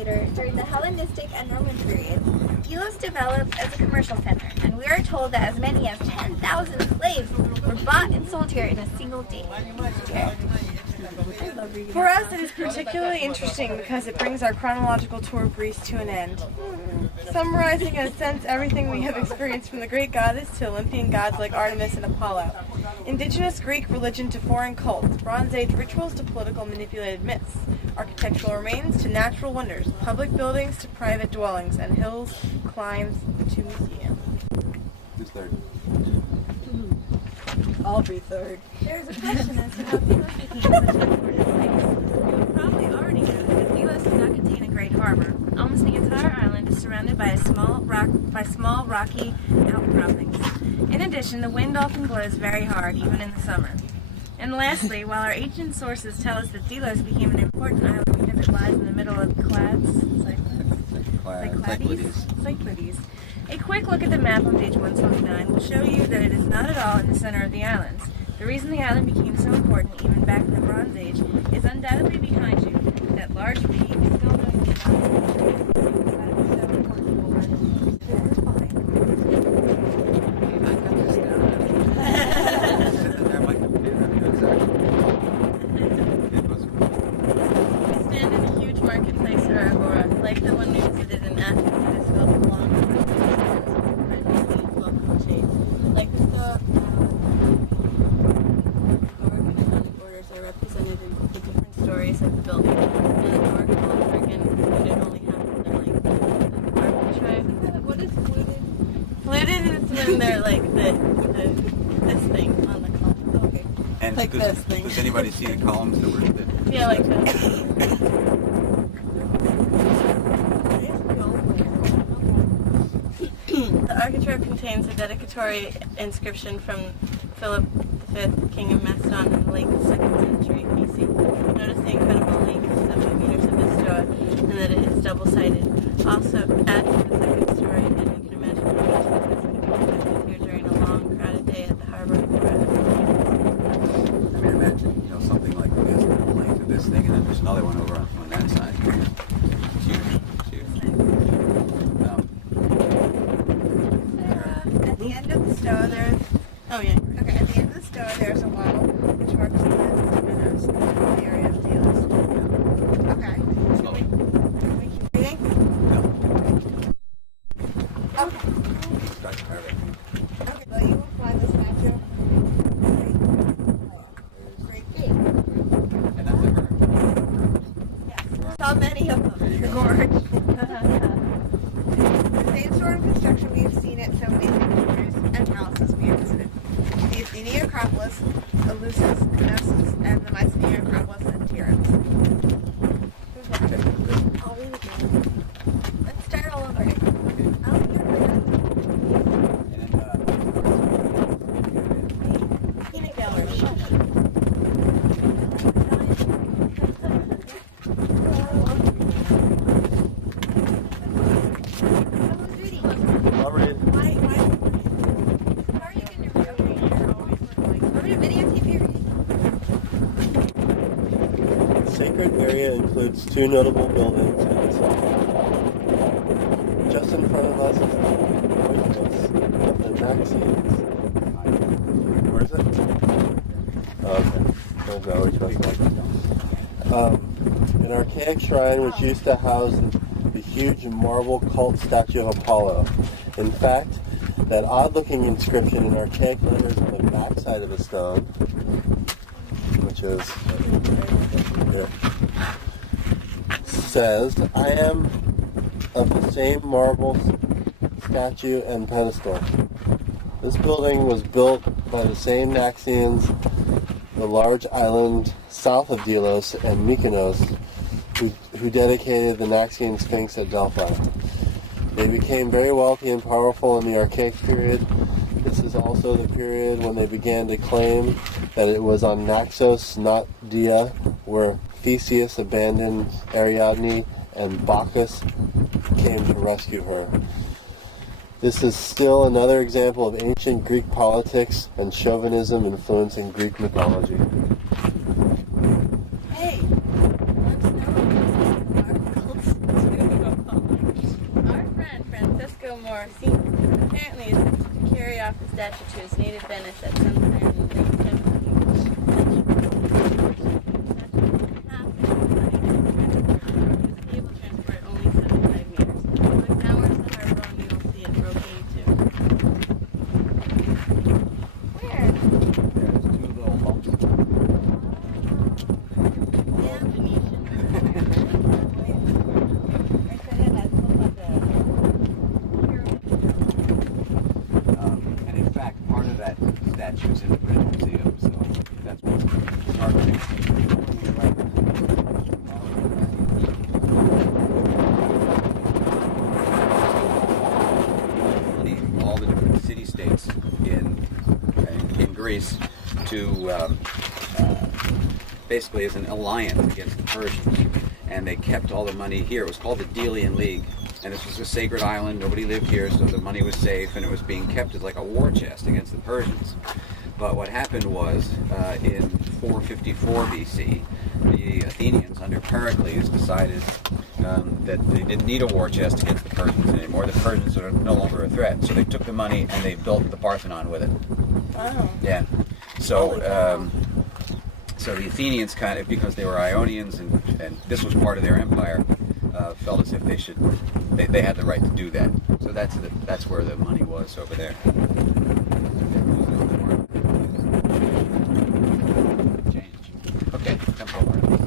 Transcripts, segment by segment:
later, during the Hellenistic and Roman period, Delos developed as a commercial center, and we are told that as many as 10,000 slaves were bought and sold here in a single day. For us, it is particularly interesting because it brings our chronological tour of Greece to an end. Summarizing in a sense everything we have experienced from the Greek goddess to Olympian gods like Artemis and Apollo. Indigenous Greek religion to foreign cults, Bronze Age rituals to political manipulated myths, architectural remains to natural wonders, public buildings to private dwellings, and hills, climbs to museums. Who's third? I'll be third. There's a question as to how Delos became such an important place. You probably already know that Delos does not contain a great harbor. Almost the entire island is surrounded by small rocky outcroppings. In addition, the wind often blows very hard, even in the summer. And lastly, while our ancient sources tell us that Delos became an important island because it lies in the middle of Cyclades, a quick look at the map on page 129 will show you that it is not at all in the center of the islands. The reason the island became so important, even back in the Bronze Age, is undoubtedly behind you. That large peak still known as stand in a huge marketplace or agora, like the one we visited in Athens that is built along like the borders are represented in the different stories of the building. And the Doric walls are again included only half of them, like architrave. What is fluted? Fluted is when they're like this thing on the column. Okay. And Like this thing. Does anybody see the columns that were that? Yeah, like this. The architrave contains a dedicatory inscription from Philip V, King of Macedon, in the late 2nd century BC. Notice the incredible length of the meters of this stoa, and that it is double-sided. Also, add to the second story, and you can imagine how much this could be here during a long, crowded day at the harbor of Florida. I mean, imagine, something like this, the length of this thing, and then there's another one over on that side. It's huge. At the end of the stoa, there's at the end of the stoa, there's a wall which marks the windows in the area of Delos. Okay. Slowly. Can we keep reading? Okay. Try to carve it. Okay. Well, you will find the statue. Great big. And that's a her. Yes. Saw many of them. The gorge. The same sort of construction we have seen at so many pictures and palaces we have visited. The Athenian Acropolis, Eleusis, Knossos, and the Mycenaean Acropolis at Tiryns. I'll read it again. Let's start all over. I'll read it. Peanut gallery. The sacred area includes two notable buildings and a salt. Just in front of us is the Oikos of the Naxians. Where is it? Oh, okay. There's the Oikos. An archaic shrine which used to house the huge marble cult statue of Apollo. In fact, that odd-looking inscription in archaic letters on the backside of the stone, which is there, says, "I am of the same marble statue and pedestal." This building was built by the same Naxians, the large island south of Delos and Mykonos, who dedicated the Naxian Sphinx at Delphi. They became very wealthy and powerful in the Archaic period. This is also the period when they began to claim that it was on Naxos, not Dia, where Theseus abandoned Ariadne and Bacchus came to rescue her. This is still another example of ancient Greek politics and chauvinism influencing Greek mythology. Hey, let's know. show more scenes. Apparently, it's to carry off the statue to its native Venice at some time in the late 17th cable transport only 75 meters. Look downwards the harbor and you'll see it broke into two. Where? There's two little bumps. Yeah, Venetian. Right ahead, let's look at the pyramid. And in fact, part of that statue is in the British Museum, so that's what architects all the different city-states in Greece to basically as an alliance against the Persians, and they kept all the money here. It was called the Delian League, and this was a sacred island. Nobody lived here, so the money was safe, and it was being kept as like a war chest against the Persians. But what happened was, in 454 BC, the Athenians under Pericles decided that they didn't need a war chest against the Persians anymore. The Persians are no longer a threat, so they took the money and they built the Parthenon with it. Wow. Yeah. So, so the Athenians kind of, because they were Ionians and this was part of their empire, felt as if they had the right to do that. So that's where the money was over there. Change. Okay. Temple of Artemis.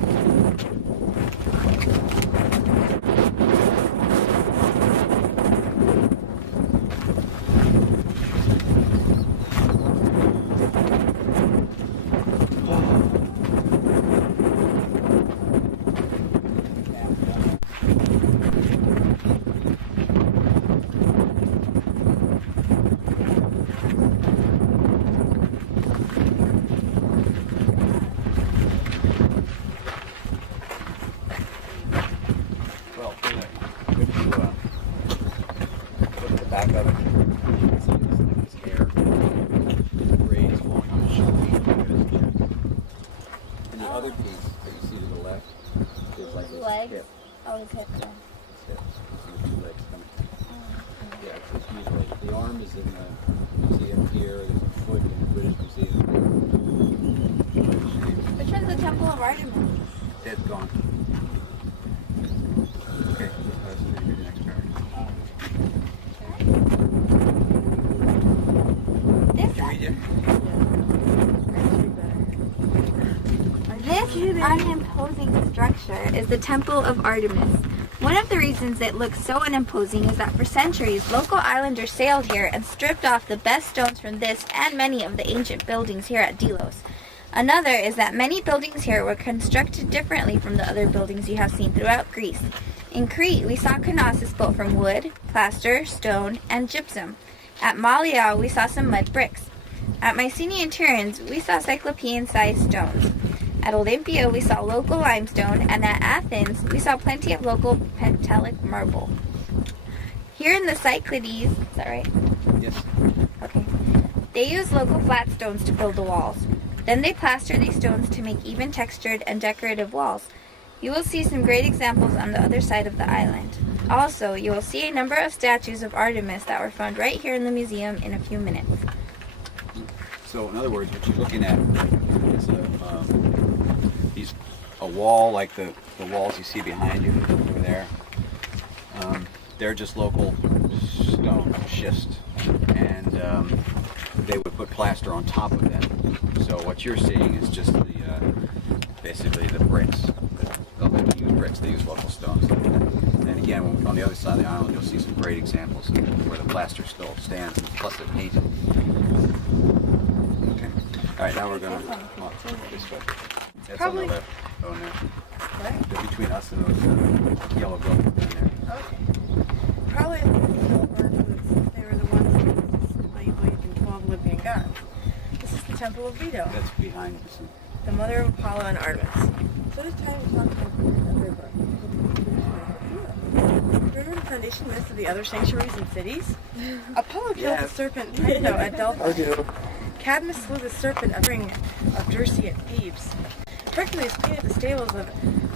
Well, good to look at the back of it. See this hair, braids falling on his shoulder. And the other piece that you see to the left is like his Legs? hip. Oh, his hip. His hip. You see the two legs coming. Yeah, it's usually the arm is in the museum here. There's a foot in the British Museum. Which one's the Temple of Artemis? Head's gone. Okay, let's do the next paragraph. This Can you read it? This unimposing structure is the Temple of Artemis. One of the reasons it looks so unimposing is that for centuries, local islanders sailed here and stripped off the best stones from this and many of the ancient buildings here at Delos. Another is that many buildings here were constructed differently from the other buildings you have seen throughout Greece. In Crete, we saw Knossos built from wood, plaster, stone, and gypsum. At Malea, we saw some mud bricks. At Mycenaean Tiryns, we saw Cyclopean-sized stones. At Olympia, we saw local limestone, and at Athens, we saw plenty of local Pentelic marble. Here in the Cyclades, is that right? Yes. Okay. They use local flat stones to build the walls. Then they plaster these stones to make even textured and decorative walls. You will see some great examples on the other side of the island. Also, you will see a number of statues of Artemis that were found right here in the museum in a few minutes. So, in other words, what you're looking at is a wall like the walls you see behind you over there. They're just local stone schist, and they would put plaster on top of them. So what you're seeing is just basically the bricks. They'll use bricks. They use local stones. And again, on the other side of the island, you'll see some great examples of where the plaster still stands, plus the painted. Okay. All right, now we're going to walk this way. That's Probably- on the left. Oh, no. What? They're between us and those yellow buildings in there. Okay. Probably they were the ones labeled in 12 Olympian gods. This is the Temple of Leto, That's behind us. the mother of Apollo and Artemis. So this time we talk about the river. Remember the foundation myths of the other sanctuaries and cities? Apollo killed the Yes. serpent Tycho at Delphi. I do. Cadmus slew the serpent at the ring of Dirce at Thebes. Hercules cleaned the stables of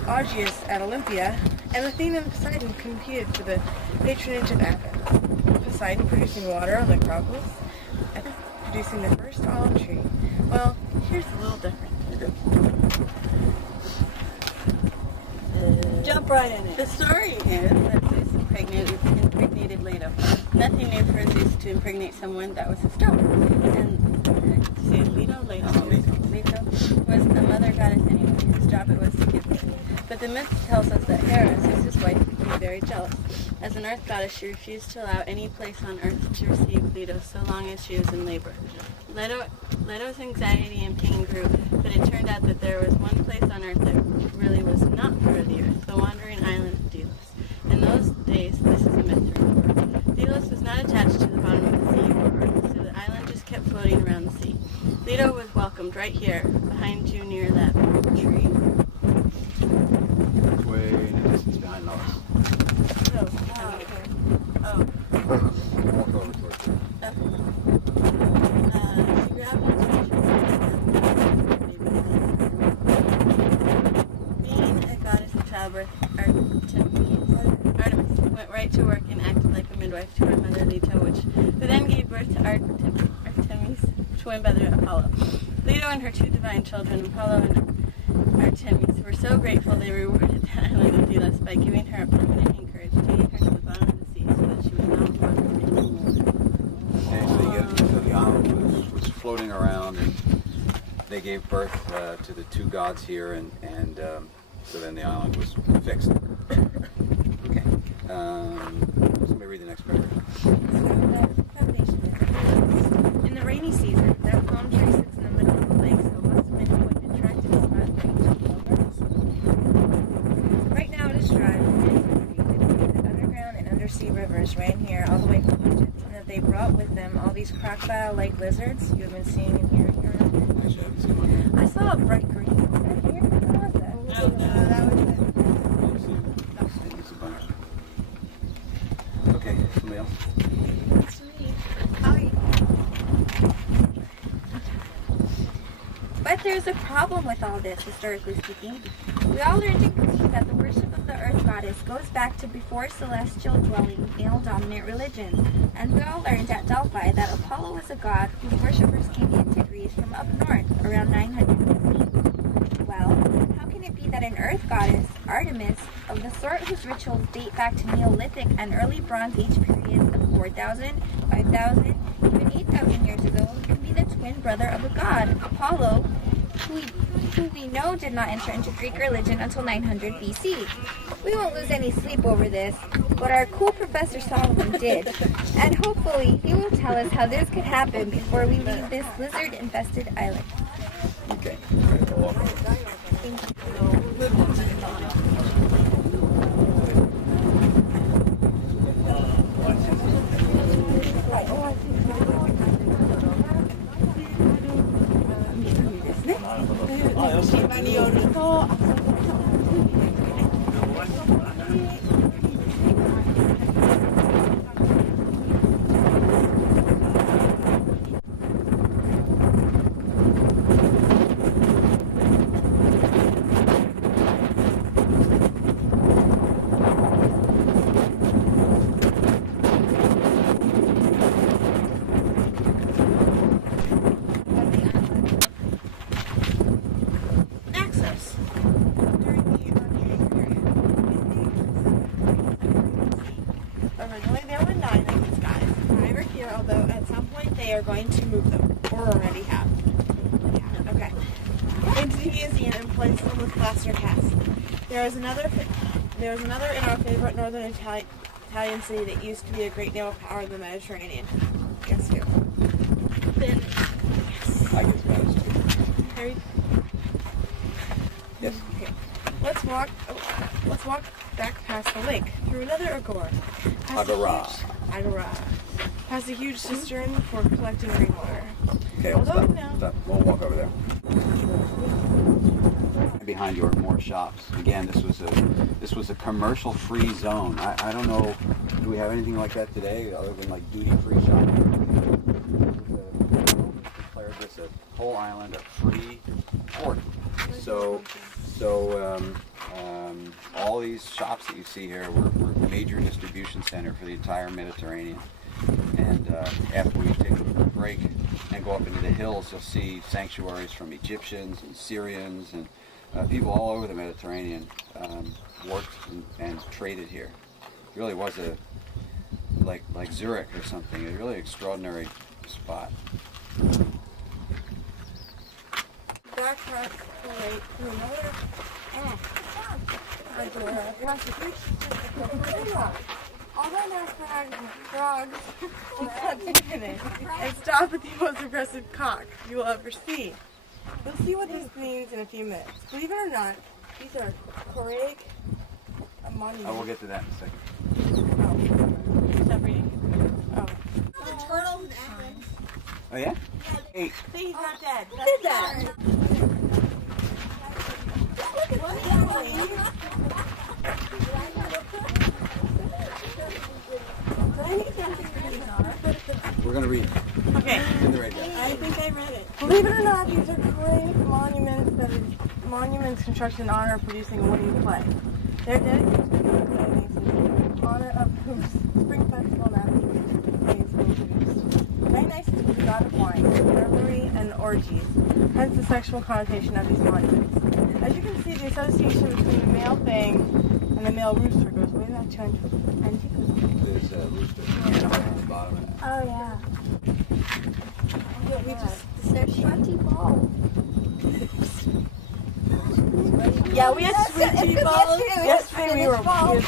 Augeas at Olympia, and Athena and Poseidon competed for the patronage of Athens. Poseidon producing water on the Acropolis, Athens producing the first olive tree. Well, here's a little different. Jump right in it. The story is that Zeus impregnated Leto. Nothing new for Zeus to impregnate someone that was his daughter. And see, Leto was the mother goddess anyway. His job it was to give birth. But the myth tells us that Hera, Zeus's wife, became very jealous. As an earth goddess, she refused to allow any place on earth to receive Leto so long as she was in labor. Leto's anxiety and pain grew, but it turned out that there was one place on earth that really was not part of the earth, the wandering island of Delos. In those days, this is a myth to remember, Delos was not attached to the bottom of the sea or earth, so the island just kept floating around the sea. Leto was welcomed right here, behind you near that tree. Way in the distance behind Lois. Walk over towards it. Being a goddess of childbirth, Artemis went right to work and acted like a midwife to her mother Leto, who then gave birth to Artemis, twin brother Apollo. Leto and her two divine children, Apollo and Artemis, were so grateful they rewarded the island of Delos by giving her a permanent anchorage, taking her to the bottom of the sea so that she was not floating anymore. Okay, so the island was floating around, and they gave birth to the two gods here, and so then the island was fixed. Okay. Somebody read the next paragraph. In the rainy season, that palm tree sits in the middle of the lake, so it must have been quite attractive spot for ancient lovers. Right now it is dry, and it is concrete. The underground and undersea rivers ran here all the way from Egypt, and that they brought with them all these crocodile-like lizards you have been seeing and hearing around here. Actually, I haven't seen one yet. I saw a bright green. Is that here? What was that? It's a bunch. Okay, somebody else? That's me. Hi. But there's a problem with all this, historically speaking. We all learned in Greece that the worship of the earth goddess goes back to before celestial dwelling, male-dominant religions. And we all learned at Delphi that Apollo was a god whose worshippers came into Greece from up north, around 900 BC. Well, how can it be that an earth goddess, Artemis, of the sort whose rituals date back to Neolithic and early Bronze Age periods of 4,000, 5,000, even 8,000 years ago, can be the twin brother of a god, Apollo, who we know did not enter into Greek religion until 900 BC. We won't lose any sleep over this, but our cool Professor Solomon did, and hopefully he will tell us how this could happen before we leave this lizard-infested island. Okay. All right, we'll walk over. Naxos. During the Archaic period. Originally there were 9 of these guys. 5 are here, although at some point they are going to move them, or already have. Okay. Into the museum and place them with plaster casts. There was another in our favorite northern Italian city that used to be a great deal of power in the Mediterranean. Guess who? Then I guess Spanish too. Harry? Yes. Okay. Let's walk back past the lake through another agora. Agora. Past a huge cistern for collecting rainwater. Okay, we'll Although stop. now- Stop. We'll walk over there. Behind you are more shops. Again, this was a commercial-free zone. I don't know. Do we have anything like that today, other than like duty-free shopping? Declared this a whole island a free port. So All these shops that you see here were a major distribution center for the entire Mediterranean. And after we take a break and go up into the hills, you'll see sanctuaries from Egyptians and Syrians and people all over the Mediterranean worked and traded here. It really was like Zurich or something, a really extraordinary spot. Back across the lake through another door. All that frogs will continue and stop at the most aggressive cock you will ever see. We'll see what this means in a few minutes. Believe it or not, these are Correg monuments. I will get to that in a second. Stop reading. Oh. Oh yeah? Hey, See, he's not dead. Who did that? we're gonna read. Okay. In the radio. I think I read it. Believe it or not, these are great monuments that is monuments constructed in honor of producing a wooden play. They're dedicated to the in honor of whose spring festival now is being produced. Dionysus was the god of wine, revelry, and orgies, hence the sexual connotation of these monuments. As you can see, the association between the male thing and the male rooster goes way back to antiquity. There's a rooster on the bottom of that. Oh yeah. We just, they're sweaty balls. Yeah, we had sweet balls. Yesterday we had balls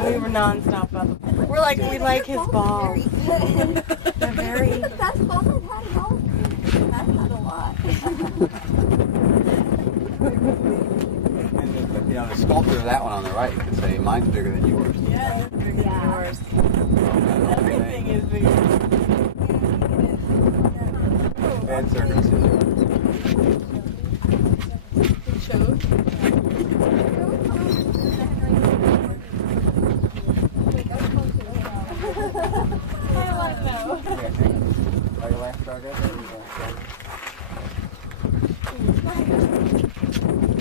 and we were non-stop about them. We like his balls. They're very... That's balls I've had in all. That's not a lot. And the sculptor of that one on the right, you could say, mine's bigger than yours. Yeah, it's bigger than yours. Everything is bigger. And circumcision. Are your last progress?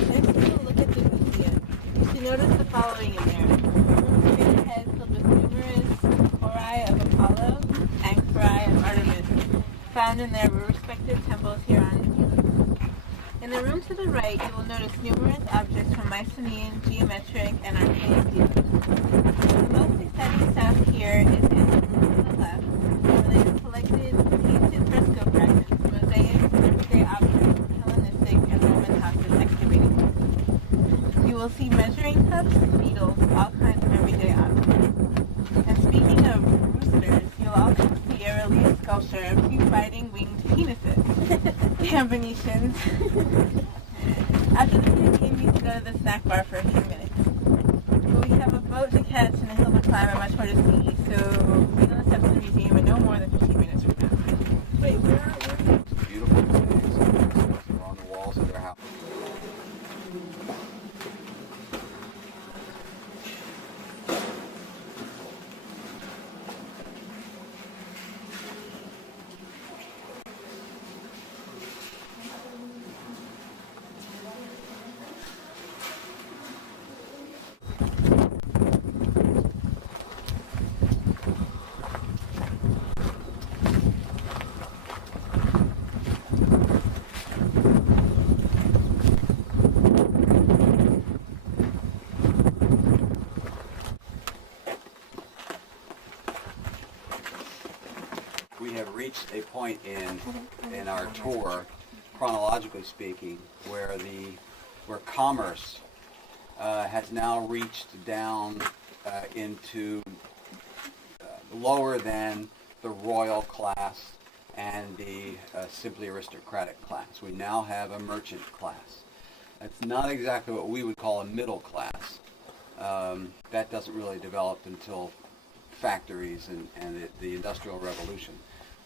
Next, we'll look at the museum. You should notice the following in there. Three heads filled with numerous Horai of Apollo and Chori of Artemis, found in their respective temples here on Delos. In the room to the right, you will notice numerous objects from Mycenaean, geometric, and archaic Delos. The most exciting stuff here is in the room to the left, where they have collected ancient fresco fragments, mosaics, and everyday objects from Hellenistic and Roman houses excavated. You will see measuring cups, needles, all kinds of everyday objects. And speaking of roosters, you'll also see a relief sculpture of two fighting winged penises. Damn Venetians. After the museum, you can go to the snack bar for a few minutes. But we have a boat to catch and a hill to climb and much more to see, so we don't step to the museum in no more than 15 minutes from now. Wait, where are we? Beautiful things on the walls of their house. We have reached a point in our tour, chronologically speaking, where commerce has now reached down into lower than the royal class and the simply aristocratic class. We now have a merchant class. It's not exactly what we would call a middle class. That doesn't really develop until factories and the Industrial Revolution.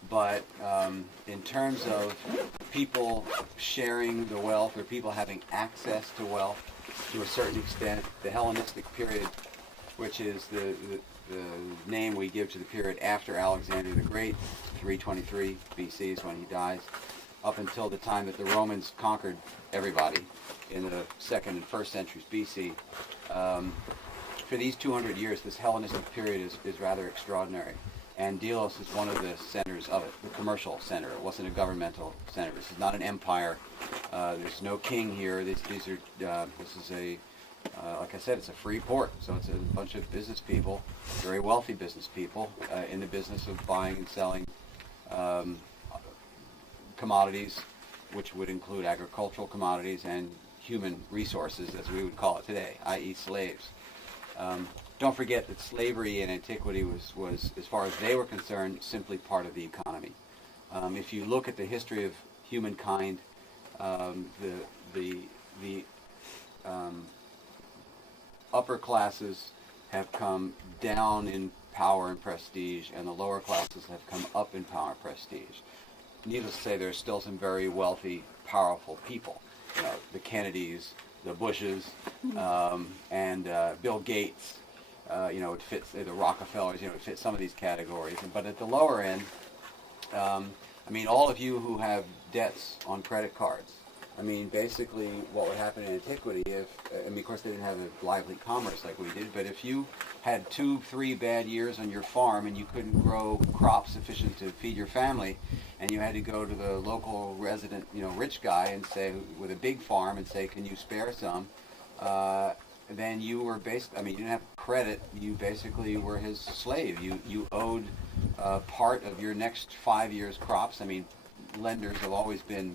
But in terms of people sharing the wealth or people having access to wealth to a certain extent, the Hellenistic period, which is the name we give to the period after Alexander the Great, 323 BC is when he dies, up until the time that the Romans conquered everybody in the 2nd and 1st centuries BC. For these 200 years, this Hellenistic period is rather extraordinary. And Delos is one of the centers of it, the commercial center. It wasn't a governmental center. This is not an empire. There's no king here. This is a, like I said, it's a free port. So it's a bunch of business people, very wealthy business people, in the business of buying and selling commodities, which would include agricultural commodities and human resources, as we would call it today, i.e. slaves. Don't forget that slavery in antiquity was, as far as they were concerned, simply part of the economy. If you look at the history of humankind, the upper classes have come down in power and prestige, and the lower classes have come up in power and prestige. Needless to say, there are still some very wealthy, powerful people. The Kennedys, the Bushes, and Bill Gates. It fits the Rockefellers. It fits some of these categories. But at the lower end, all of you who have debts on credit cards. Basically, what would happen in antiquity of course, they didn't have a lively commerce like we did. But if you had 2-3 bad years on your farm and you couldn't grow crops sufficient to feed your family, and you had to go to the local resident, rich guy and say, with a big farm, and say, can you spare some? Then you were you didn't have credit. You basically were his slave. You owed part of your next 5 years' crops. Lenders have always been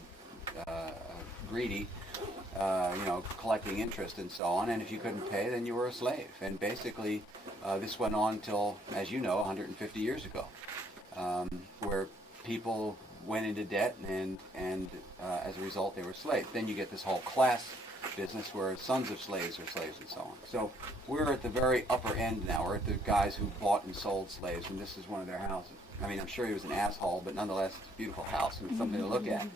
greedy, collecting interest and so on. And if you couldn't pay, then you were a slave. And basically, this went on till, as you know, 150 years ago, where people went into debt, and as a result, they were slaves. Then you get this whole class business where sons of slaves are slaves and so on. So we're at the very upper end now. We're at the guys who bought and sold slaves, and this is one of their houses. I'm sure he was an asshole, but nonetheless, it's a beautiful house and something to look at.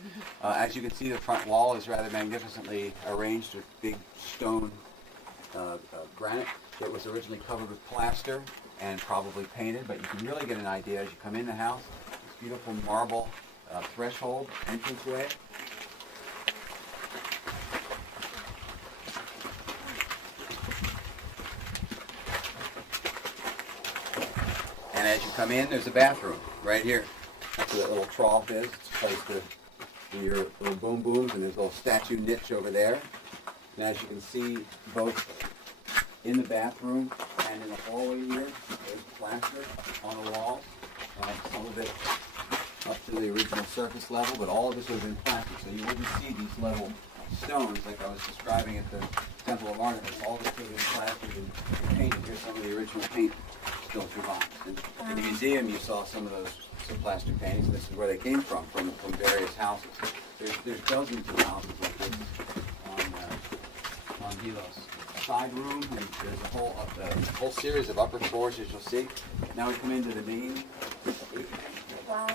As you can see, the front wall is rather magnificently arranged with big stone granite. It was originally covered with plaster and probably painted, but you can really get an idea as you come in the house. This beautiful marble threshold entranceway. And as you come in, there's a bathroom right here. That's where that little trough is. It's a place to do your little boom booms, and there's a little statue niche over there. And as you can see, both in the bathroom and in the hallway here, there's plaster on the walls. Some of it up to the original surface level, but all of this was in plaster, so you wouldn't see these level stones like I was describing at the Temple of Artemis. All of this was in plastered and painted. Here's some of the original paint still survives. In the museum, you saw some of those plaster paintings. This is where they came from various houses. There's dozens of houses like this on Delos. Side room, and there's a whole series of upper floors, as you'll see. Now we come into the main. Wow.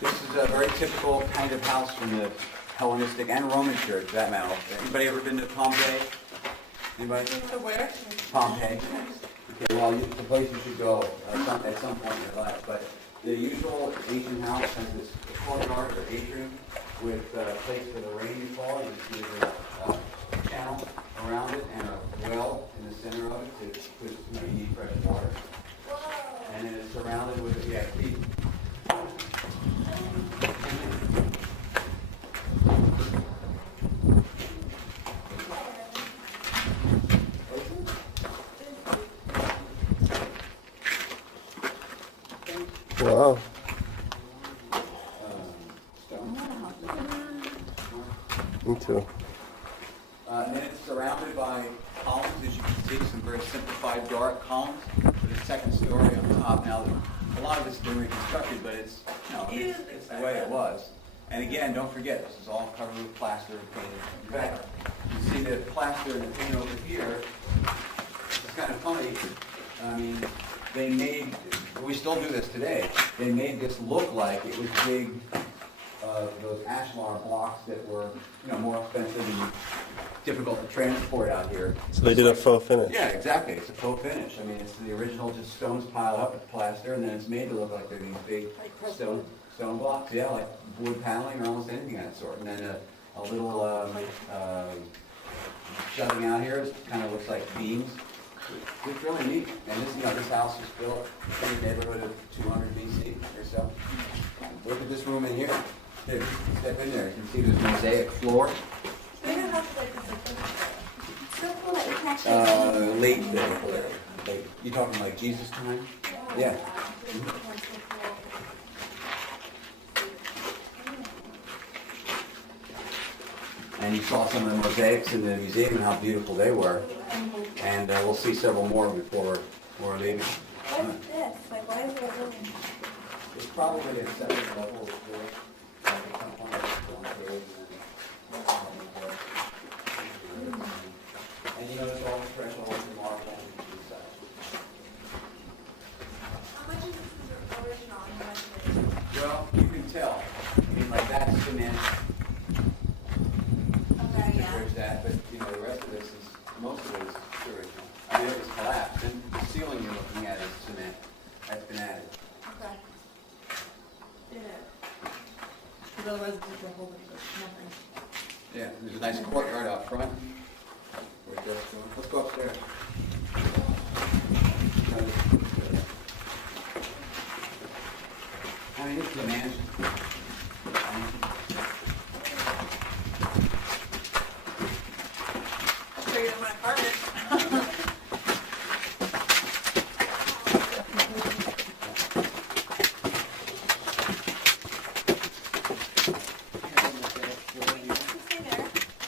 This is a very typical kind of house from the Hellenistic and Roman church, for that matter. Anybody ever been to Pompeii? Anybody? Where? Pompeii. Okay, well, it's a place you should go at some point in your life. But the usual ancient house has this courtyard or atrium with a place for the rain to fall. You can see there's a channel around it and a well in the center of it because you need fresh water. And then it's surrounded with deep. Wow. Me too. And it's surrounded by columns, as you can see, some very simplified Doric columns with a second story on top. Now, a lot of this has been reconstructed, but it's the way it was. And again, don't forget, this is all covered with plaster and paint. In fact, you see the plaster and the paint over here. It's kind of funny. we still do this today. They made this look like it was big those ashlar blocks that were, more expensive and difficult to transport out here. So they did a faux finish. Yeah, exactly. It's a faux finish. I mean, it's the original just stones piled up with plaster, and then it's made to look like they're these big stone blocks. Yeah, like wood paneling or almost anything of that sort. And then a little jutting out here. It kind of looks like beams. It's really neat. And this house was built in the neighborhood of 200 BC or so. Look at this room in here. There, step in there. You can see there's mosaic floor. Late. You talking like Jesus time? Yeah. And you saw some of the mosaics in the museum and how beautiful they were. And we'll see several more before we're leaving. What's this? Like, why is it a building? It's probably a separate level of floor. And it's all fresh, all the marble inside. How much of this is original and how much of it? Well, you can tell. I mean, like that's cement. Okay, yeah. There's that, but the rest of this is, most of it is original. I mean, it was collapsed, and the ceiling you're looking at is cement. That's been added. Okay. Because otherwise it's just a whole bunch of nothing. Yeah, there's a nice courtyard out front. Let's go upstairs. I mean, it's the mansion. I'm sure you don't want to carve it.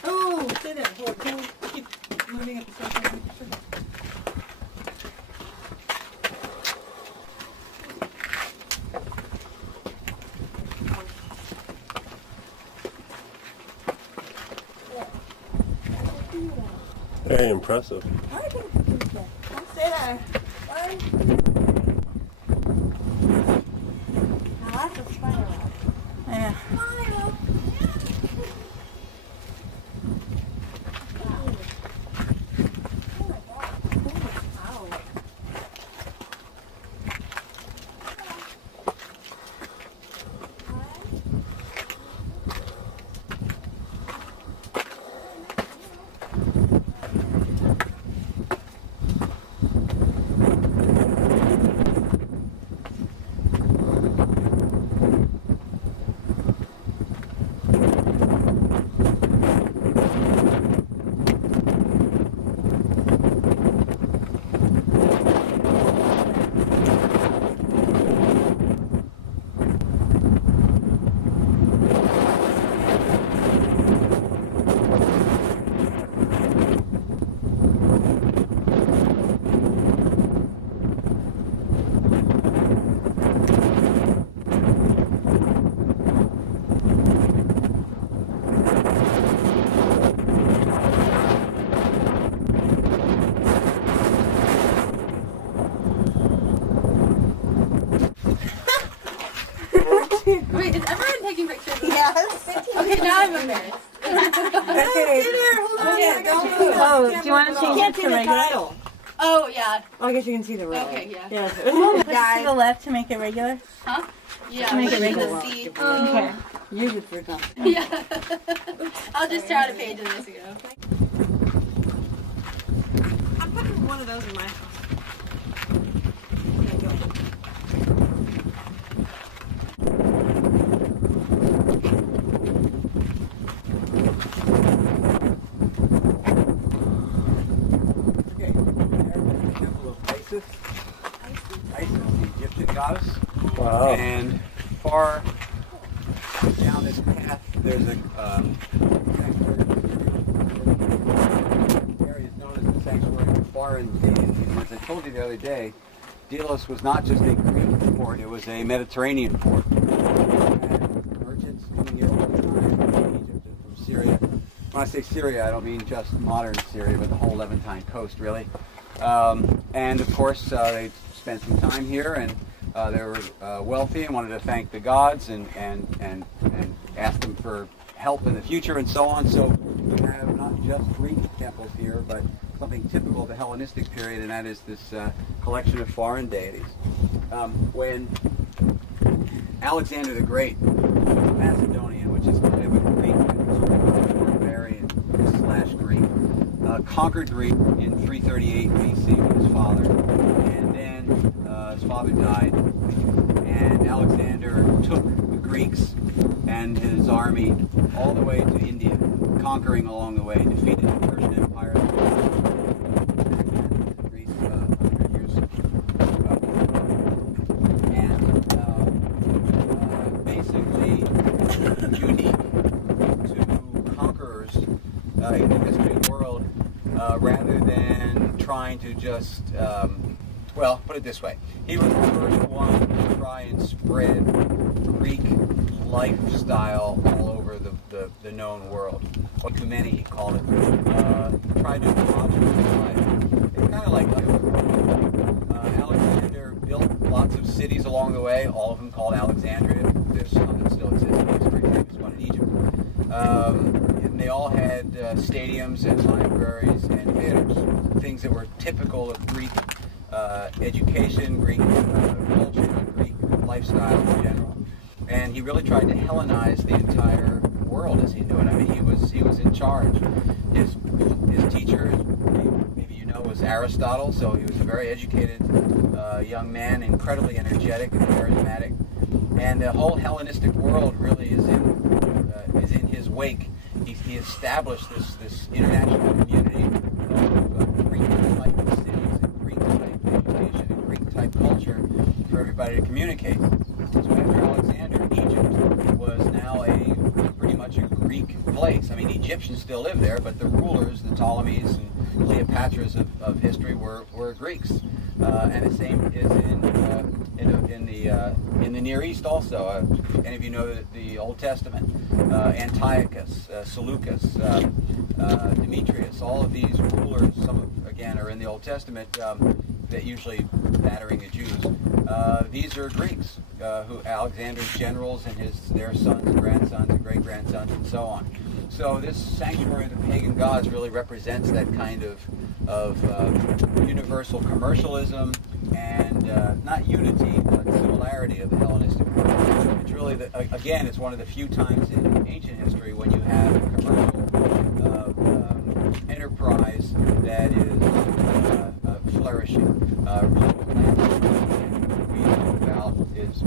Oh, stay there. Hold on. Keep moving at the same time. Very impressive. Stay there. Now that's a spider web. Yeah. Wait, is everyone taking pictures? Yes. Okay, now I'm embarrassed. Okay. Okay, Don't move. Oh, do you want to change it to regular? Oh, yeah. Oh, I guess you can see the road. Okay, yeah. Yes. To the left to make it regular? Huh? Yeah, Make it pushing regular. the C. Okay. Use it for something. Yeah. I'll just try to page in this ago. I'm putting one of those in my house. Okay, there's the temple of Isis. Isis, the Egyptian goddess. Wow. And far down this path, there's a area known as the sanctuary of Florentine. As I told you the other day, Delos was not just a Greek port; it was a Mediterranean port. And merchants coming here all the time from Egypt and from Syria. When I say Syria, I don't mean just modern Syria, but the whole Levantine coast, really. And of course, they spent some time here, and they were wealthy and wanted to thank the gods and ask them for help in the future and so on. So we have not just Greek temples here, but something typical of the Hellenistic period, and that is this collection of foreign deities. When Alexander the Great, Macedonian, which is kind of a Greek, sort of barbarian / Greek, conquered Greece in 338 BC with his father, and then his father died, and Alexander took the Greeks and his army all the way to India, conquering along the way, defeated the Persian Empire, Greece 100 years ago, and basically unique to conquerors in the history of the world, rather than trying to just, well, put it this way. He was the first one to try and spread Greek lifestyle all over the known world. Ecumeny, he called it. Tried to homogenize life. It's kind of like Alexander built lots of cities along the way, all of them called Alexandria. There's some that still exist. There's a very famous one in Egypt. And they all had stadiums and libraries and theaters, things that were typical of Greek education, Greek culture, Greek lifestyle in general. And he really tried to Hellenize the entire world as he knew it. I mean, he was in charge. His teacher, maybe you know, was Aristotle. So he was a very educated young man, incredibly energetic and charismatic. And the whole Hellenistic world really is in his wake. He established this international community of Greek-type cities and Greek-type education and Greek-type culture for everybody to communicate. So after Alexander, Egypt was now pretty much a Greek place. I mean, Egyptians still live there, but the rulers, the Ptolemies and Cleopatras of history were Greeks. And the same is in the Near East also. Any of you know the Old Testament? Antiochus, Seleucus, Demetrius, all of these rulers, again, are in the Old Testament, that usually battering the Jews. These are Greeks, who Alexander's generals and their sons and grandsons and great-grandsons and so on. So this sanctuary of the pagan gods really represents that kind of universal commercialism and not unity, but similarity of the Hellenistic world. It's really, again, it's one of the few times in ancient history when you have a commercial enterprise that is flourishing. We know about is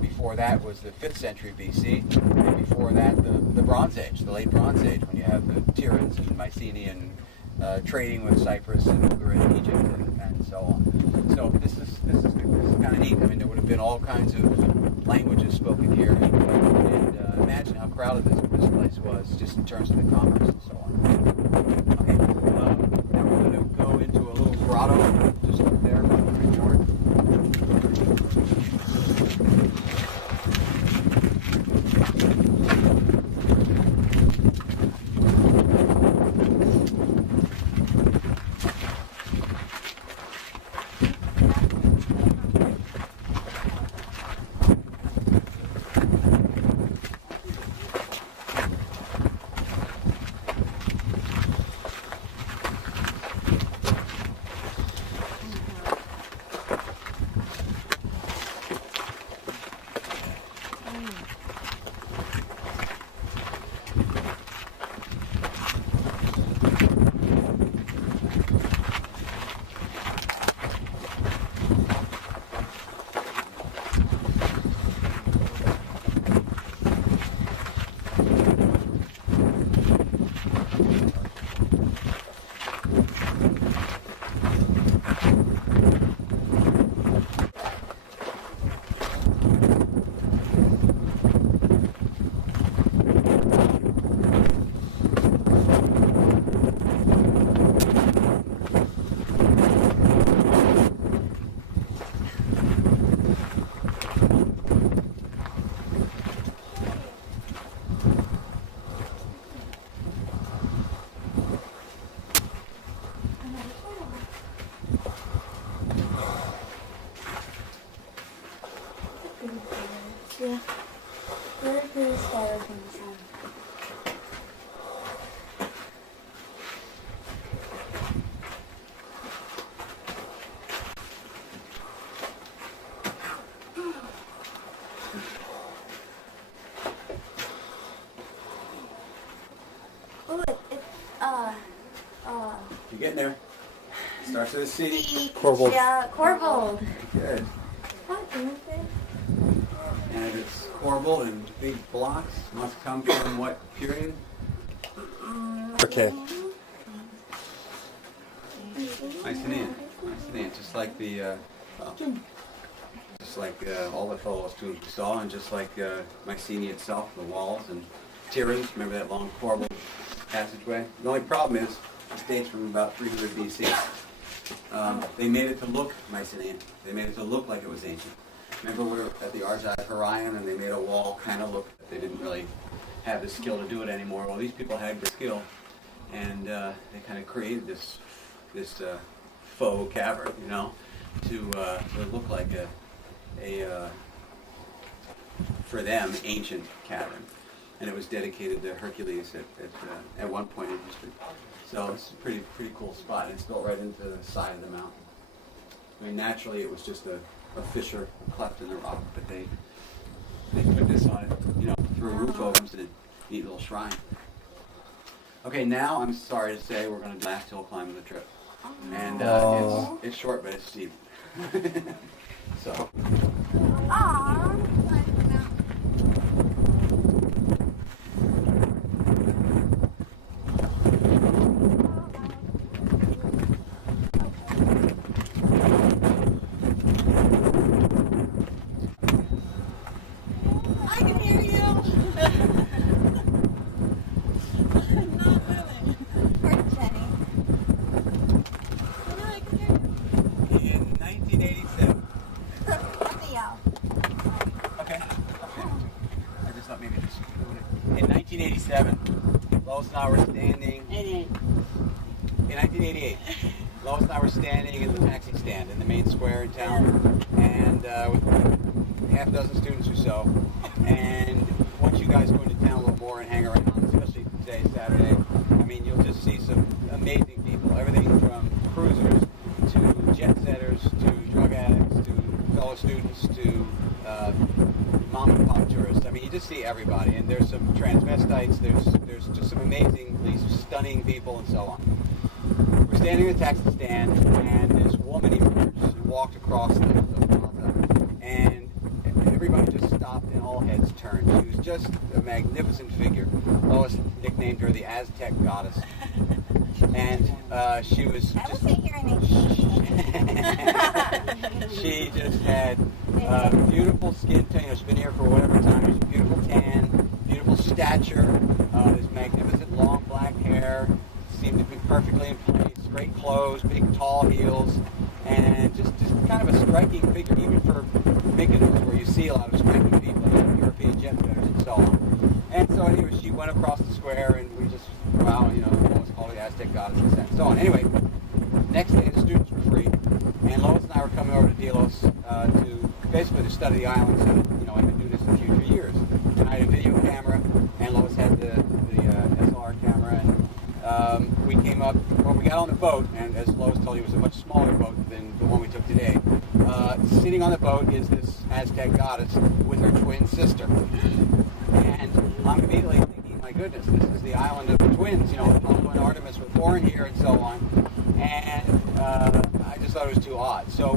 before that was the 5th century BC, and before that the Bronze Age, the late Bronze Age, when you have the Tyrans and Mycenaean trading with Cyprus and Egypt and so on. So this is kind of neat. I mean, there would have been all kinds of languages spoken here, and imagine how crowded this place was, just in terms of the commerce and so on. Okay, now we're going to go into a little grotto just up there by the Green Yard. Yeah. Where is fire from the side? You're getting there. Starts with a C. Corbold. Yeah, Corbold. Good. And it's corbel in big blocks. Must come from what period? Okay. Mycenaean. Mycenaean. Just like the, all the photos too we saw, and just like Mycenae itself, the walls and Tiryns. Remember that long corbel passageway? The only problem is it dates from about 300 BC. They made it to look Mycenaean. They made it to look like it was ancient. Remember we were at the Argive Horion and they made a wall kind of look, they didn't really have the skill to do it anymore. Well, these people had the skill, and they kind of created this faux cavern, you know, to look like a for them, ancient cavern. And it was dedicated to Hercules at one point in history. So it's a pretty cool spot. And it's built right into the side of the mountain. I mean, naturally it was just a fissure, a cleft in the rock, but they put this on it, you know, through a roof over to a neat little shrine. Okay, now I'm sorry to say we're going to do the last hill climb of the trip. And it's short, but it's steep. So. I can hear you. I'm not moving. Poor Jenny. No, I can hear you. In 1987. Let me yell. Okay. I just thought maybe just in 1987, Lois and I were standing. In 1988, Lois and I were standing in the taxi stand in the main square in town, and with half a dozen students or so. And once you guys go into town a little more and hang around, especially today, Saturday, I mean, you'll just see some amazing people. Everything from cruisers to jet setters to drug addicts to fellow students to mom and pop tourists. I mean, you just see everybody. And there's some transvestites. There's just some amazingly stunning people and so on. We're standing in the taxi stand, and this woman emerged and walked across the plaza, and everybody just stopped and all heads turned. She was just a magnificent figure. Lois nicknamed her the Aztec goddess. And she was I just... was hearing she just had beautiful skin tone. She's been here for whatever time. She's beautiful tan, beautiful stature, this magnificent long black hair. Seemed to be perfectly in place. Great clothes, big tall heels, and just kind of a striking figure, even for Mykonos, where you see a lot of striking people, like European jet setters and so on. And so anyway, she went across the square, and we just, wow, you know, Lois called the Aztec goddess and so on. Anyway, next day the students were free, and Lois and I were coming over to Delos to basically to study the island, so that, you know, I could do this in future years. And I had a video camera, and Lois had the SLR camera, and we came up, well, we got on the boat, and as Lois told you, it was a much smaller boat than the one we took today. Sitting on the boat is this Aztec goddess with her twin sister. And I'm immediately thinking, my goodness, this is the island of the twins, you know, Apollo and Artemis were born here and so on. And I just thought it was too odd. So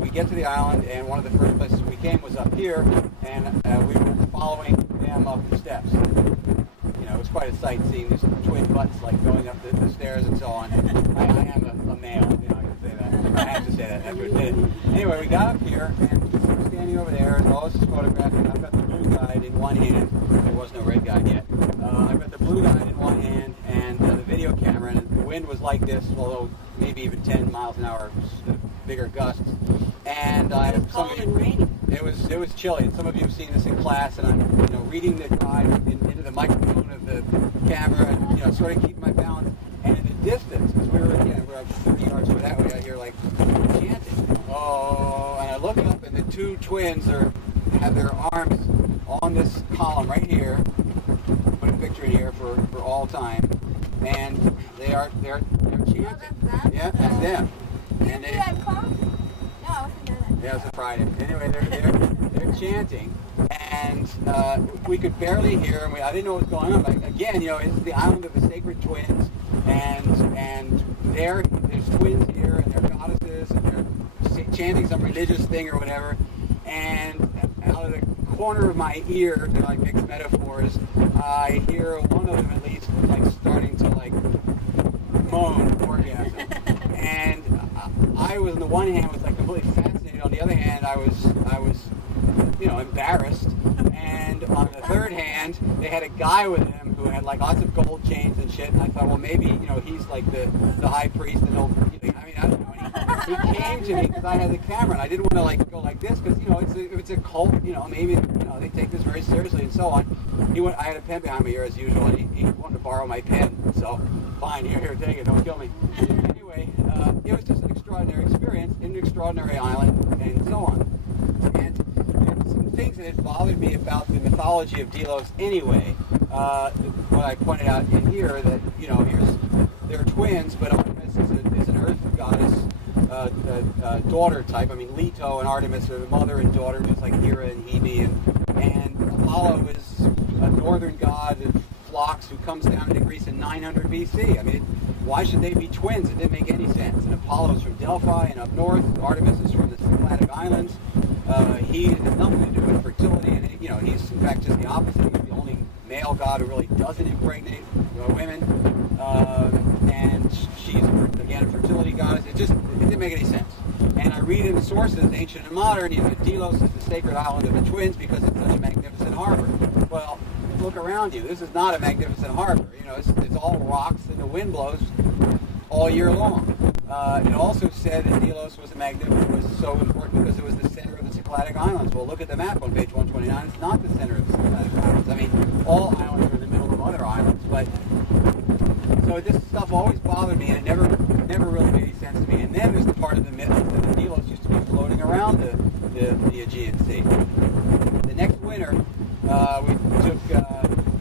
we get to the island, and one of the first places we came was up here, and we were following them up the steps. You know, it was quite a sight seeing these twin butts like going up the stairs and so on. I am a male, you know, I can say that. I have to say that after it did. Anyway, we got up here, and we're standing over there, and Lois is photographing. I've got the blue guide in one hand. There was no red guide yet. I've got the blue guide in one hand, and the video camera, and the wind was like this, although maybe even 10 miles an hour, bigger gusts. And cold and rainy. It was chilly, and some of you have seen this in class, and I'm, you know, reading the guide into the microphone of the camera, and, you know, sort of keeping my balance. And in the distance, because we're like 30 yards over that way, I hear like chanting. Oh, and I look up, and the two twins have their arms on this column right here. Put a picture in here for all time, and they're chanting. Oh, that's them? Yeah, that's them. You And do that close? No, I wasn't doing that. Yeah, it's a Friday. Anyway, they're chanting, and we could barely hear them. I didn't know what was going on. But again, it's the island of the sacred twins, and there's twins here, and they're goddesses, and they're chanting some religious thing or whatever. And out of the corner of my ear, to like mix metaphors, I hear one of them at least like starting to like moan orgasm. And I was on the one hand was like completely fascinated. On the other hand, I was embarrassed. And on the third hand, they had a guy with him who had like lots of gold chains and shit. And I thought, well, maybe he's like the high priest, and I don't know. He came to me because I had the camera, and I didn't want to like go like this because it's a cult. Maybe they take this very seriously and so on. I had a pen behind my ear as usual, and he wanted to borrow my pen. So fine, here, take it. Don't kill me. Anyway, it was just an extraordinary experience in an extraordinary island, and so on. And some things that had bothered me about the mythology of Delos anyway. What I pointed out in here that they're twins, but Artemis is an earth goddess. Daughter type. I mean, Leto and Artemis are the mother and daughter, just like Hera and Hebe, and Apollo is a northern god of flocks who comes down into Greece in 900 BC. I mean, why should they be twins? It didn't make any sense. And Apollo's from Delphi and up north. Artemis is from the Cycladic Islands. He has nothing to do with fertility, and he's in fact just the opposite. He's the only male god who really doesn't impregnate women. And she's again a fertility goddess. It didn't make any sense. And I read in the sources, ancient and modern, Delos is the sacred island of the twins because it's such a magnificent harbor. Well, look around you. This is not a magnificent harbor. It's all rocks, and the wind blows all year long. It also said that Delos was so important because it was the center of the Cycladic Islands. Well, look at the map on page 129. It's not the center of the Cycladic Islands. I mean, all islands are in the middle of other islands, but so this stuff always bothered me, and it never really made any sense to me. And then there's the part of the myth that the Delos used to be floating around the Aegean Sea. The next winter, we took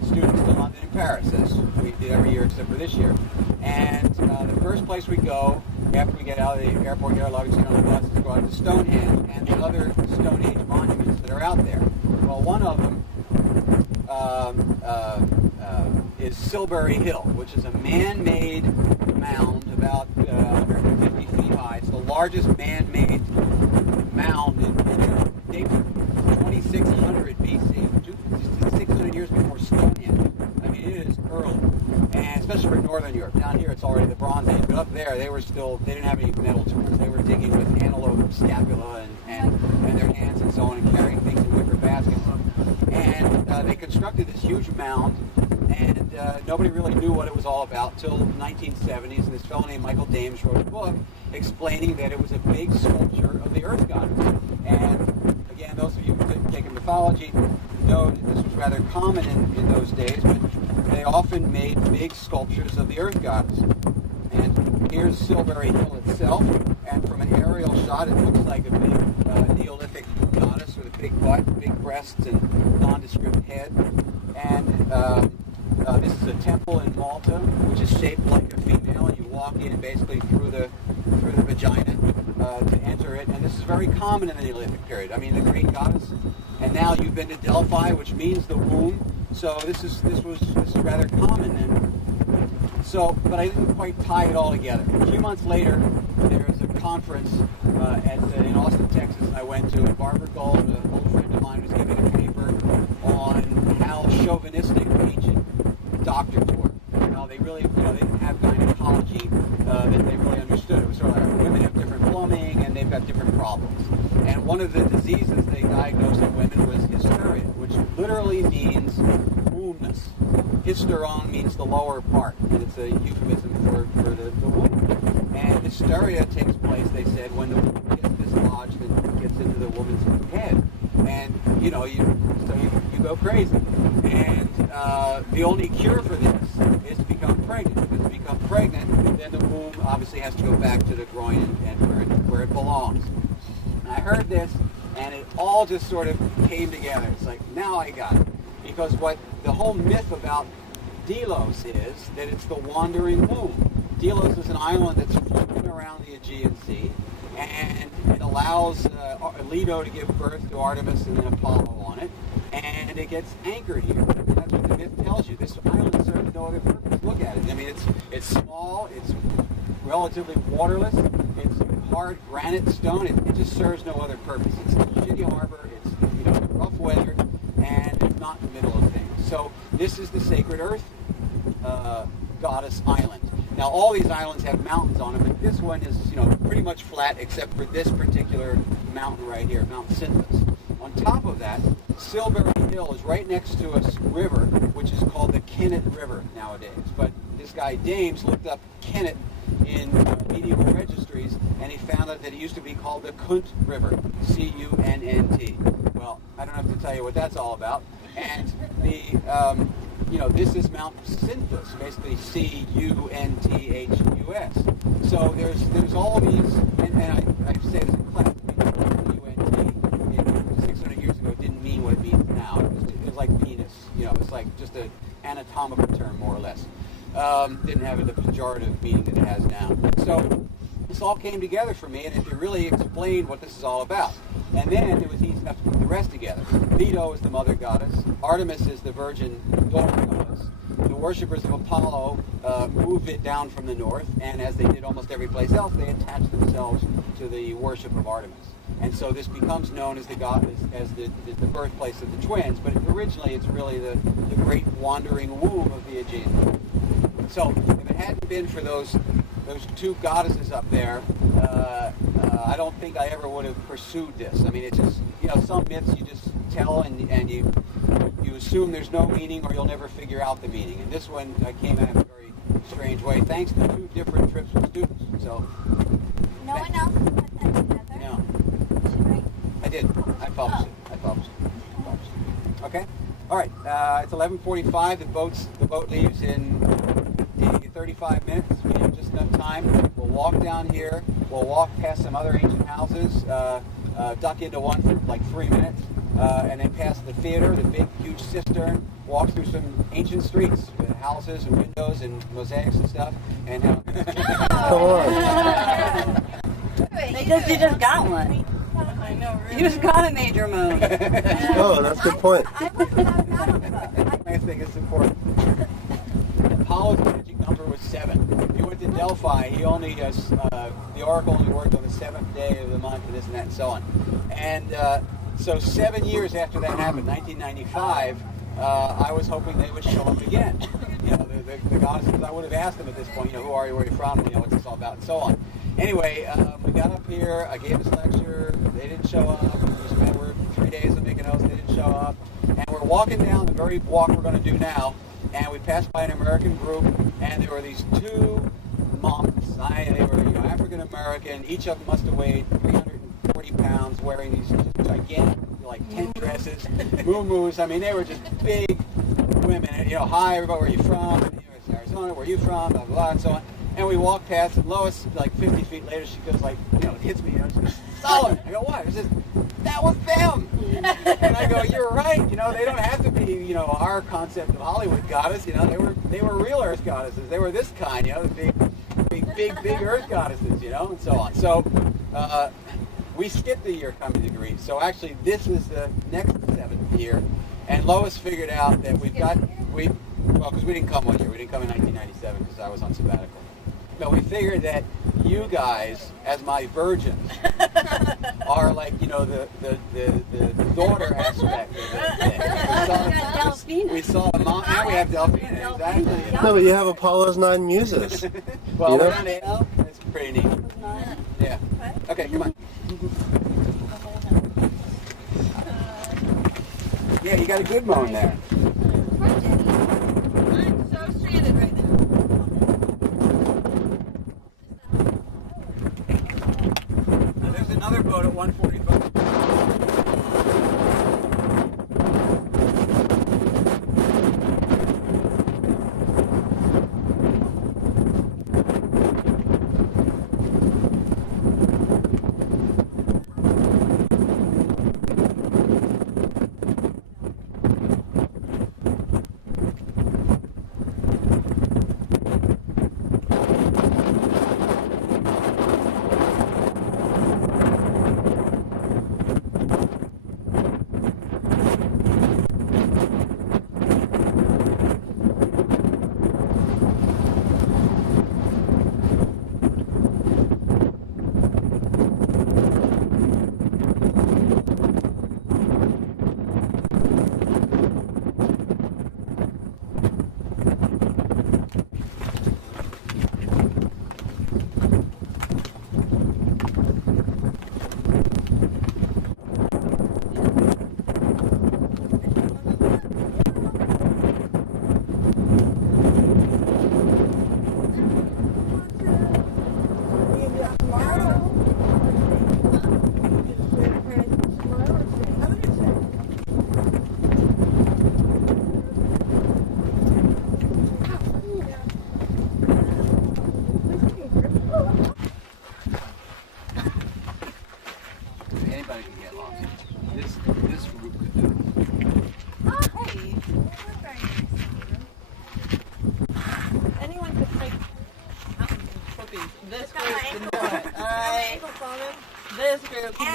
students to London and Paris, as we did every year except for this year. And the first place we go, after we get out of the airport, get our luggage on the bus, is go out to Stonehenge and the other Stone Age monuments that are out there. Well, one of them is Silbury Hill, which is a man-made mound about 150 feet high. It's the largest man-made mound in Europe. Dates from 2600 BC, 600 years before Stonehenge. I mean, it is early, and especially for Northern Europe. Down here, it's already the Bronze Age, but up there, they didn't have any metal tools. They were digging with antelope scapula and their hands and so on, and carrying things in wicker baskets. And they constructed this huge mound, and nobody really knew what it was all about till the 1970s, and this fellow named Michael Dames wrote a book explaining that it was a big sculpture of the earth goddess. And again, those of you who didn't take mythology know that this was rather common in those days, but they often made big sculptures of the earth goddess. And here's Silbury Hill itself, and from an aerial shot, it looks like a big Neolithic goddess with a big butt, big breasts, and nondescript head. And this is a temple in Malta, which is shaped like a female, and you walk in basically through the vagina to enter it. And this is very common in the Neolithic period. I mean, the Greek goddess. And now you've been to Delphi, which means the womb. So this is rather common then. So, but I didn't quite tie it all together. A few months later, there was a conference in Austin, Texas. I went to. Barbara Gold, an old friend of mine, was giving a paper on how chauvinistic ancient doctors were. How they really, they didn't have gynecology that they really understood. It was sort of like women have different plumbing and they've got different problems. And one of the diseases they diagnosed in women was hysteria, which literally means wombness. Hysteron means the lower part, and it's a euphemism for the womb. And hysteria takes place, they said, when the womb gets dislodged and gets into the woman's head. And, you go crazy. And the only cure for this is to become pregnant. Because to become pregnant, then the womb obviously has to go back to the groin and where it belongs. And I heard this, and it all just sort of came together. It's like, now I got it. Because what the whole myth about Delos is that it's the wandering womb. Delos is an island that's floating around the Aegean Sea. and it allows Leto to give birth to Artemis and then Apollo on it, and it gets anchored here. And that's what the myth tells you. This island serves no other purpose. Look at it. I mean, it's small, it's relatively waterless, it's hard granite stone. It just serves no other purpose. It's a shitty harbor, it's rough weather, and it's not in the middle of things. So this is the sacred earth goddess island. Now all these islands have mountains on them, but this one is pretty much flat except for this particular mountain right here, Mount Cynthus. On top of that, Silbury Hill is right next to a river, which is called the Kennet River nowadays. But this guy Dames looked up Kennet in medieval registries, and he found out that it used to be called the Kunt River, C-U-N-N-T. Well, I don't have to tell you what that's all about. And this is Mount Cynthus, basically C-U-N-T-H-U-S. So there's all these, and I say this in class, C-U-N-T, 600 years ago didn't mean what it means now. It was like Venus, it's like just an anatomical term, more or less. Didn't have the pejorative meaning that it has now. So this all came together for me, and it really explained what this is all about. And then it was easy enough to put the rest together. Leto is the mother goddess. Artemis is the virgin daughter goddess. The worshippers of Apollo moved it down from the north, and as they did almost every place else, they attached themselves to the worship of Artemis. And so this becomes known as the goddess, as the birthplace of the twins, but originally it's really the great wandering womb of the Aegean. So if it hadn't been for those two goddesses up there, I don't think I ever would have pursued this. I mean, it's just, some myths you just tell and you assume there's no meaning or you'll never figure out the meaning. And this one I came at in a very strange way, thanks to 2 different trips with students. So No one else put that together? No. Should I? I did. I published it. Okay? All right. It's 11:45. The boat leaves in 35 minutes. We have just enough time. We'll walk down here. We'll walk past some other ancient houses, duck into one for like 3 minutes, and then past the theater, the big, huge cistern, walk through some ancient streets with houses and windows and mosaics and stuff. And Come on. Because you just got one. I know, really. You just got a major moon. Oh, that's a good point. I think it's important. Apollo's magic number was 7. He went to Delphi. He only the oracle only worked on the 7th day of the month, and this and that and so on. And so 7 years after that happened, 1995, I was hoping they would show up again. The goddesses. I would have asked them at this point, who are you, where are you from, what's this all about, and so on. Anyway, we got up here. I gave this lecture. They didn't show up. We spent 3 days of making notes. They didn't show up. And we're walking down the very walk we're going to do now. And we passed by an American group, and there were these 2 monks. They were African American. Each of them must have weighed 340 pounds, wearing these just gigantic, like tent dresses, moo-moos. I mean, they were just big women. And, hi, everybody, where are you from? It's Arizona, where are you from? Blah, blah, blah, and so on. And we walked past, and Lois, like 50 feet later, she goes like, it hits me, she goes, Solomon. I go, what? She says, that was them. And I go, you're right. They don't have to be, our concept of Hollywood goddess. They were real earth goddesses. They were this kind, the big earth goddesses, and so on. So we skipped the year coming to Greece. So actually, this is the next 7th year. And Lois figured out that because we didn't come one year. We didn't come in 1997 because I was on sabbatical. But we figured that you guys, as my virgins, are like, the daughter aspect of it. We saw the mom, now we have Delphina, exactly. No, but you have Apollo's 9 muses. Well, we're on 8. It's pretty neat. Yeah. Okay, come on. Yeah, you got a good moan there. I'm so stranded right now. There's another boat at 145.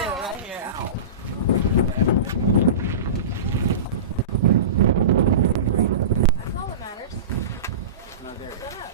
right here. Ow. That's all that matters. It's not there. Shut up.